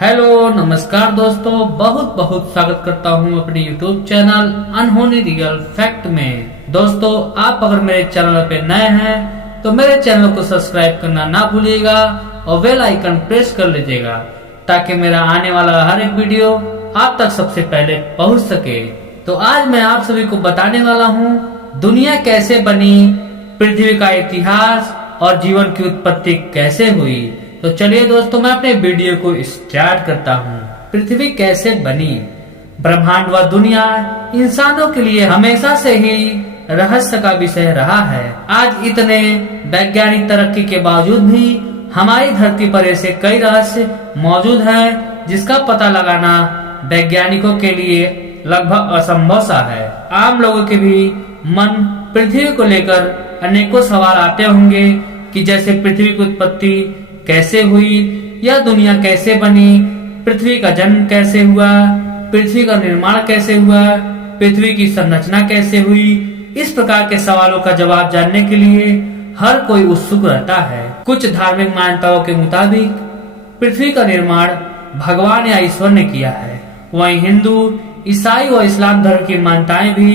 Hello नमस्कार दोस्तों, बहुत बहुत स्वागत करता हूँ अपने YouTube चैनल अनहोनी रियल फैक्ट में। दोस्तों, आप अगर मेरे चैनल पे नए हैं तो मेरे चैनल को सब्सक्राइब करना ना भूलिएगा और बेल आइकन प्रेस कर लीजिएगा ताकि मेरा आने वाला हर एक वीडियो आप तक सबसे पहले पहुँच सके। तो आज मैं आप सभी को बताने वाला हूँ दुनिया कैसे बनी, पृथ्वी का इतिहास और जीवन की उत्पत्ति कैसे हुई। तो चलिए दोस्तों, मैं अपने वीडियो को स्टार्ट करता हूँ। पृथ्वी कैसे बनी। ब्रह्मांड व दुनिया इंसानों के लिए हमेशा से ही रहस्य का विषय रहा है। आज इतने वैज्ञानिक तरक्की के बावजूद भी हमारी धरती पर ऐसे कई रहस्य मौजूद हैं जिसका पता लगाना वैज्ञानिकों के लिए लगभग असंभव सा है। आम लोगों के भी मन पृथ्वी को लेकर अनेकों सवाल आते होंगे कि जैसे पृथ्वी की उत्पत्ति कैसे हुई, यह दुनिया कैसे बनी, पृथ्वी का जन्म कैसे हुआ, पृथ्वी का निर्माण कैसे हुआ, पृथ्वी की संरचना कैसे हुई। इस प्रकार के सवालों का जवाब जानने के लिए हर कोई उत्सुक रहता है। कुछ धार्मिक मान्यताओं के मुताबिक पृथ्वी का निर्माण भगवान या ईश्वर ने किया है। वहीं हिंदू, ईसाई व इस्लाम धर्म की मान्यताएं भी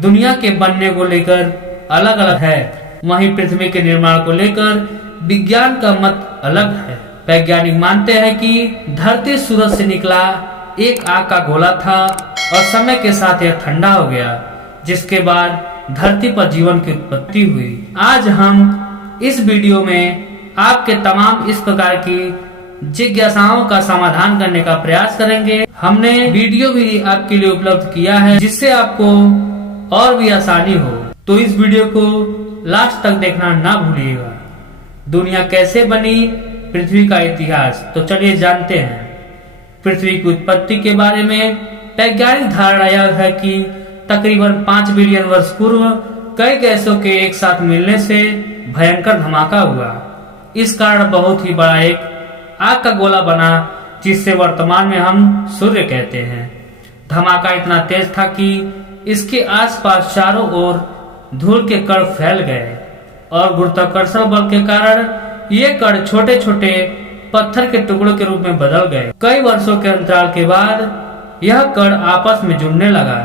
दुनिया के बनने को लेकर अलग अलग है। वहीं पृथ्वी के निर्माण को लेकर विज्ञान का मत अलग है। वैज्ञानिक मानते हैं कि धरती सूरज से निकला एक आग का गोला था और समय के साथ यह ठंडा हो गया, जिसके बाद धरती पर जीवन की उत्पत्ति हुई। आज हम इस वीडियो में आपके तमाम इस प्रकार की जिज्ञासाओं का समाधान करने का प्रयास करेंगे। हमने वीडियो भी आपके लिए उपलब्ध किया है जिससे आपको और भी आसानी हो, तो इस वीडियो को लास्ट तक देखना ना भूलिएगा। दुनिया कैसे बनी, पृथ्वी का इतिहास। तो चलिए जानते हैं। पृथ्वी की उत्पत्ति के बारे में वैज्ञानिक धारणा यह है कि तकरीबन 5 बिलियन वर्ष पूर्व कई गैसों के एक साथ मिलने से भयंकर धमाका हुआ। इस कारण बहुत ही बड़ा एक आग का गोला बना जिससे वर्तमान में हम सूर्य कहते हैं। धमाका इतना तेज था कि इसके आसपास चारों ओर धूल के कण फैल गए और गुरुत्वाकर्षण बल के कारण ये कण छोटे छोटे पत्थर के टुकड़ों के रूप में बदल गए। कई वर्षों के अंतराल के बाद यह कण आपस में जुड़ने लगा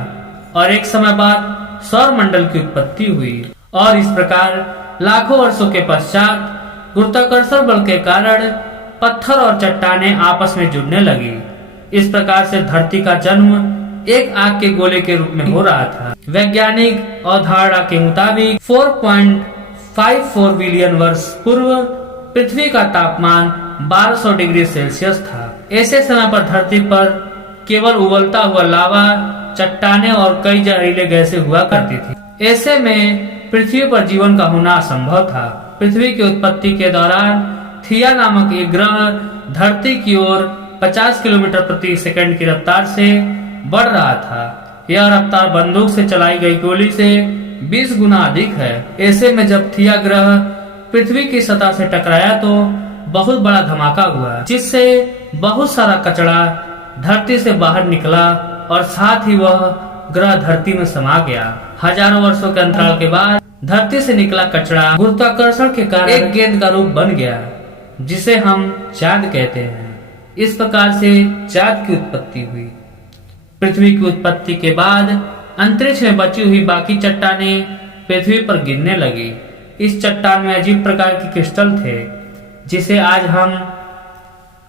और एक समय बाद सौर मंडल की उत्पत्ति हुई। और इस प्रकार लाखों वर्षों के पश्चात गुरुत्वाकर्षण बल के कारण पत्थर और चट्टानें आपस में जुड़ने लगी। इस प्रकार से धरती का जन्म एक आग के गोले के रूप में हो रहा था। वैज्ञानिक अवधारणा के मुताबिक 4.54 बिलियन वर्ष पूर्व पृथ्वी का तापमान 1200 डिग्री सेल्सियस था। ऐसे समय पर धरती पर केवल उबलता हुआ लावा, चट्टानें और कई जहरीले गैसें हुआ करती थी। ऐसे में पृथ्वी पर जीवन का होना असंभव था। पृथ्वी की उत्पत्ति के दौरान थिया नामक एक ग्रह धरती की ओर 50 किलोमीटर प्रति सेकंड की रफ्तार से बढ़ रहा था। यह रफ्तार बंदूक से चलाई गई गोली से 20 गुना अधिक है। ऐसे में जब थिया ग्रह पृथ्वी की सतह से टकराया तो बहुत बड़ा धमाका हुआ, जिससे बहुत सारा कचरा धरती से बाहर निकला और साथ ही वह ग्रह धरती में समा गया। हजारों वर्षों के अंतराल के बाद धरती से निकला कचरा गुरुत्वाकर्षण के कारण एक गेंद का रूप बन गया, जिसे हम चांद कहते हैं। इस प्रकार से चांद की उत्पत्ति हुई। पृथ्वी की उत्पत्ति के बाद अंतरिक्ष में बची हुई बाकी चट्टानें पृथ्वी पर गिरने लगी। इस चट्टान में अजीब प्रकार के क्रिस्टल थे जिसे आज हम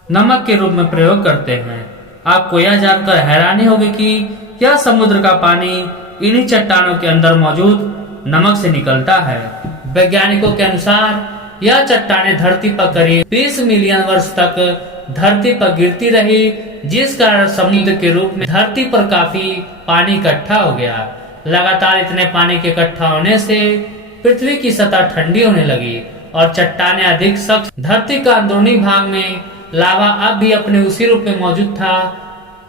नमक के रूप में प्रयोग करते हैं। आपको यह जानकर हैरानी होगी कि यह समुद्र का पानी इन्हीं चट्टानों के अंदर मौजूद नमक से निकलता है। वैज्ञानिकों के अनुसार यह चट्टानें धरती पर करीब 20 मिलियन वर्ष तक धरती पर गिरती रही, जिस कारण समुद्र के रूप में धरती पर काफी पानी इकट्ठा हो गया। लगातार इतने पानी के इकट्ठा होने से पृथ्वी की सतह ठंडी होने लगी और चट्टानें अधिक सख्त। धरती का अंदरूनी भाग में लावा अब भी अपने उसी रूप में मौजूद था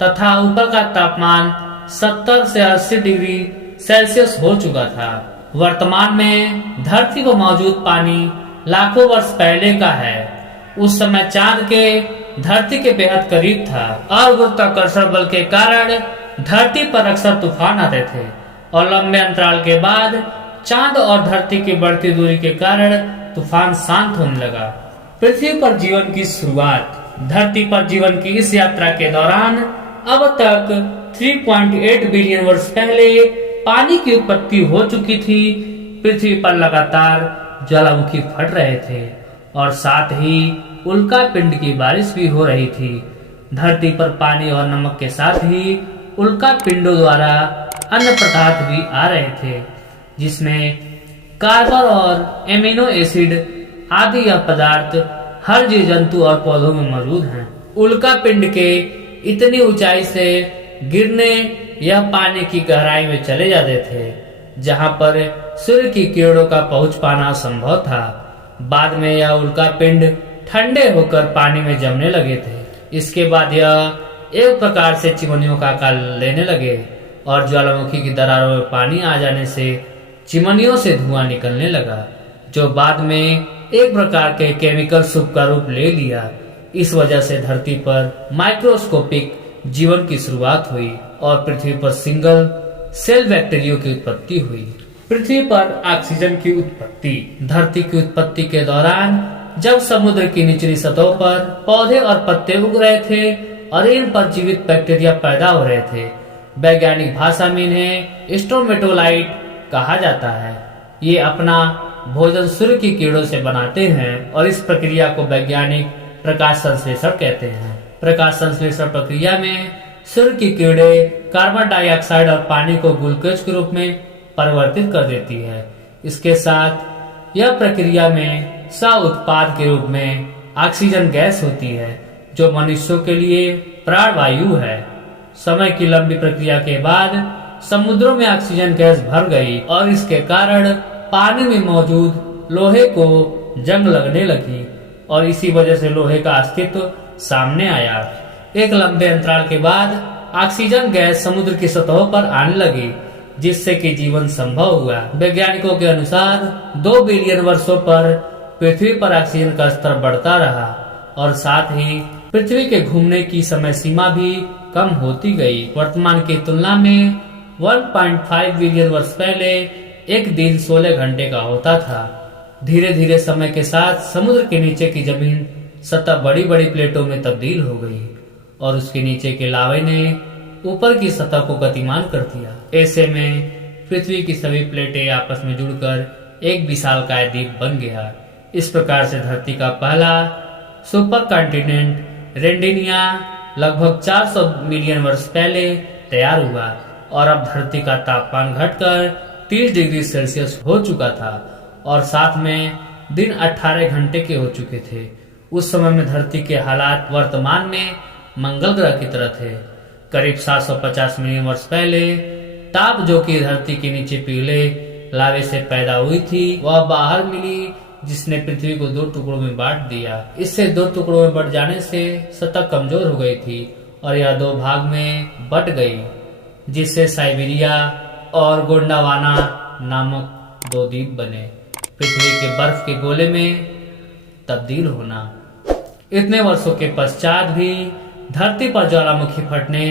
तथा ऊपर का तापमान 70 से 80 डिग्री सेल्सियस हो चुका था। वर्तमान में धरती पर मौजूद पानी लाखों वर्ष पहले का है। उस समय चांद के धरती के बेहद करीब था और गुरुत्वाकर्षण बल के कारण धरती पर अक्सर तूफान आते थे और लंबे अंतराल के बाद चांद और धरती की बढ़ती दूरी के कारण तूफान शांत होने लगा। पृथ्वी पर जीवन की शुरुआत। धरती पर जीवन की इस यात्रा के दौरान अब तक 3.8 बिलियन वर्ष पहले पानी की उत्पत्ति हो चुकी थी। पृथ्वी पर लगातार ज्वालामुखी फट रहे थे और साथ ही उल्का पिंड की बारिश भी हो रही थी। धरती पर पानी और नमक के साथ ही उल्का पिंडों द्वारा अन्य पदार्थ भी आ रहे थे, जिसमें कार्बन और एमिनो एसिड आदि यह पदार्थ हर जीव जंतु और पौधों में मौजूद हैं। उल्का पिंड के इतनी ऊंचाई से गिरने यह पानी की गहराई में चले जाते थे, जहां पर सूर्य की किरणों का पहुंच पाना असंभव था। बाद में यह उल्का पिंड ठंडे होकर पानी में जमने लगे थे। इसके बाद यह एक प्रकार से चिमनियों का आकार लेने लगे और ज्वालामुखी की दरारों में पानी आ जाने से चिमनियों से धुआं निकलने लगा, जो बाद में एक प्रकार के केमिकल सूप का रूप ले लिया। इस वजह से धरती पर माइक्रोस्कोपिक जीवन की शुरुआत हुई और पृथ्वी पर सिंगल सेल बैक्टीरिया की उत्पत्ति हुई। पृथ्वी पर ऑक्सीजन की उत्पत्ति। धरती की उत्पत्ति के दौरान जब समुद्र की निचली सतहों पर पौधे और पत्ते उग रहे थे और इन पर जीवित बैक्टीरिया पैदा हो रहे थे, वैज्ञानिक भाषा में इन्हें स्टोमेटोलाइट कहा जाता है। ये अपना भोजन सूर्य की किरणों से बनाते हैं और इस प्रक्रिया को वैज्ञानिक प्रकाश संश्लेषण कहते हैं। प्रकाश संश्लेषण प्रक्रिया में सूर्य की किरणें कार्बन डाइऑक्साइड और पानी को ग्लूकोज के रूप में परिवर्तित कर देती है। इसके साथ यह प्रक्रिया में सह उत्पाद के रूप में ऑक्सीजन गैस होती है, जो मनुष्यों के लिए प्राणवायु है। समय की लंबी प्रक्रिया के बाद समुद्रों में ऑक्सीजन गैस भर गई और इसके कारण पानी में मौजूद लोहे को जंग लगने लगी और इसी वजह से लोहे का अस्तित्व सामने आया। एक लंबे अंतराल के बाद ऑक्सीजन गैस समुद्र की सतहों पर आने लगी, जिससे कि जीवन संभव हुआ। वैज्ञानिकों के अनुसार 2 बिलियन वर्षों पर पृथ्वी पर ऑक्सीजन का स्तर बढ़ता रहा और साथ ही पृथ्वी के घूमने की समय सीमा भी कम होती गई। वर्तमान की तुलना में 1.5 बिलियन वर्ष पहले एक दिन 16 घंटे का होता था। धीरे धीरे समय के साथ समुद्र के नीचे की जमीन सतह बड़ी बड़ी प्लेटों में तब्दील हो गई और उसके नीचे के लावे ने ऊपर की सतह को गतिमान कर दिया। ऐसे में पृथ्वी की सभी प्लेटें आपस में जुड़कर एक विशालकाय द्वीप बन गया। इस प्रकार से धरती का पहला सुपर कॉन्टिनेंट रेंडिनिया लगभग 400 मिलियन वर्ष पहले तैयार हुआ और अब धरती का तापमान घटकर 30 डिग्री सेल्सियस हो चुका था और साथ में दिन 18 घंटे के हो चुके थे। उस समय में धरती के हालात वर्तमान में मंगल ग्रह की तरह थे। करीब 750 मिलियन वर्ष पहले ताप, जो कि धरती के नीचे पिघले लावे से पैदा हुई थी, वह बाहर मिली, जिसने पृथ्वी को 2 टुकड़ों में बांट दिया। इससे 2 टुकड़ों में बढ़ जाने से सतह कमजोर हो गई थी और यह 2 भाग में बट गई, जिससे साइबेरिया और गोंडवाना नामक 2 द्वीप बने। पृथ्वी के बर्फ के गोले में तब्दील होना। इतने वर्षों के पश्चात भी धरती पर ज्वालामुखी फटने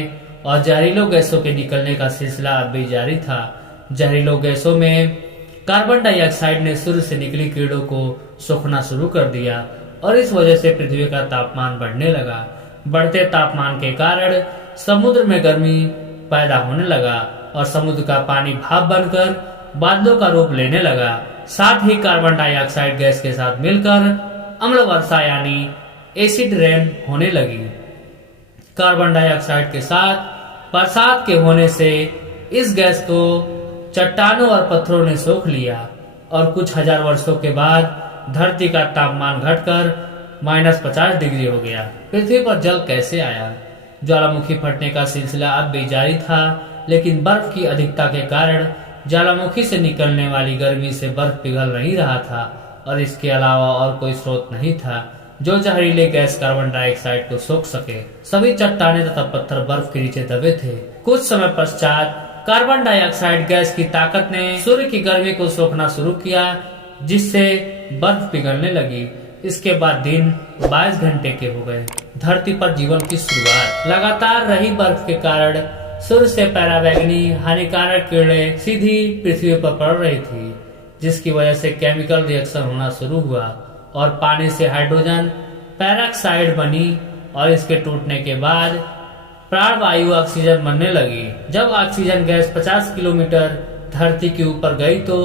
और जहरीलों गैसों के निकलने का सिलसिला अब भी जारी था। जहरीलों गैसों में कार्बन डाइऑक्साइड ने सूर्य से निकली किरणों को सोखना शुरू कर दिया और इस वजह से पृथ्वी का तापमान बढ़ने लगा। बढ़ते तापमान के कारण समुद्र में गर्मी पैदा होने लगा और समुद्र का पानी भाप बनकर बादलों का रूप लेने लगा। साथ ही कार्बन डाइऑक्साइड गैस के साथ मिलकर अम्ल वर्षा यानी एसिड रेन होने लगी। कार्बन डाइऑक्साइड के साथ बरसात के होने से इस गैस को चट्टानों और पत्थरों ने सोख लिया और कुछ हजार वर्षों के बाद धरती का तापमान घटकर -50 डिग्री हो गया। पृथ्वी पर जल कैसे आया? ज्वालामुखी फटने का सिलसिला अब भी जारी था, लेकिन बर्फ की अधिकता के कारण ज्वालामुखी से निकलने वाली गर्मी से बर्फ पिघल नहीं रहा था और इसके अलावा और कोई स्रोत नहीं था जो जहरीले गैस कार्बन डाइऑक्साइड को सोख सके। सभी चट्टानें तथा पत्थर बर्फ के नीचे दबे थे। कुछ समय पश्चात कार्बन डाइऑक्साइड गैस की ताकत ने सूर्य की गर्मी को सोखना शुरू किया, जिससे बर्फ पिघलने लगी। इसके बाद दिन 22 घंटे के हो गए। धरती पर जीवन की शुरुआत। लगातार रही बर्फ के कारण सूर्य से पराबैंगनी हानिकारक किरणें सीधी पृथ्वी पर पड़ रही थी, जिसकी वजह से केमिकल रिएक्शन होना शुरू हुआ और पानी से हाइड्रोजन पेरोक्साइड बनी और इसके टूटने के बाद प्राणवायु ऑक्सीजन बनने लगी। जब ऑक्सीजन गैस 50 किलोमीटर धरती के ऊपर गई तो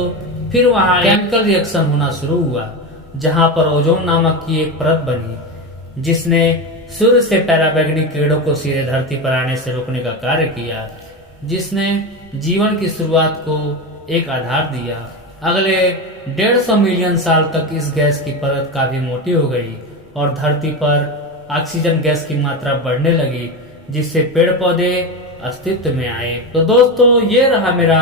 फिर वहां केमिकल रिएक्शन होना शुरू हुआ, जहां पर ओजोन नामक की एक परत बनी, जिसने सूर्य से पराबैंगनी किरणों को सीधे धरती पर आने से रोकने का कार्य किया, जिसने जीवन की शुरुआत को एक आधार दिया। अगले 150 मिलियन साल तक इस गैस की परत काफी मोटी हो गई और धरती पर ऑक्सीजन गैस की मात्रा बढ़ने लगी, जिससे पेड़ पौधे अस्तित्व में आए। तो दोस्तों, ये रहा मेरा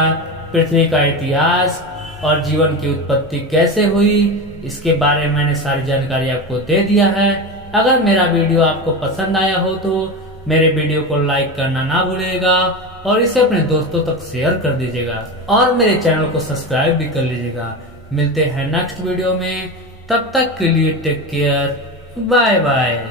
पृथ्वी का इतिहास और जीवन की उत्पत्ति कैसे हुई, इसके बारे में मैंने सारी जानकारी आपको दे दिया है। अगर मेरा वीडियो आपको पसंद आया हो तो मेरे वीडियो को लाइक करना ना भूलिएगा और इसे अपने दोस्तों तक शेयर कर दीजिएगा और मेरे चैनल को सब्सक्राइब भी कर लीजिएगा। मिलते हैं नेक्स्ट वीडियो में, तब तक के लिए टेक केयर, बाय बाय।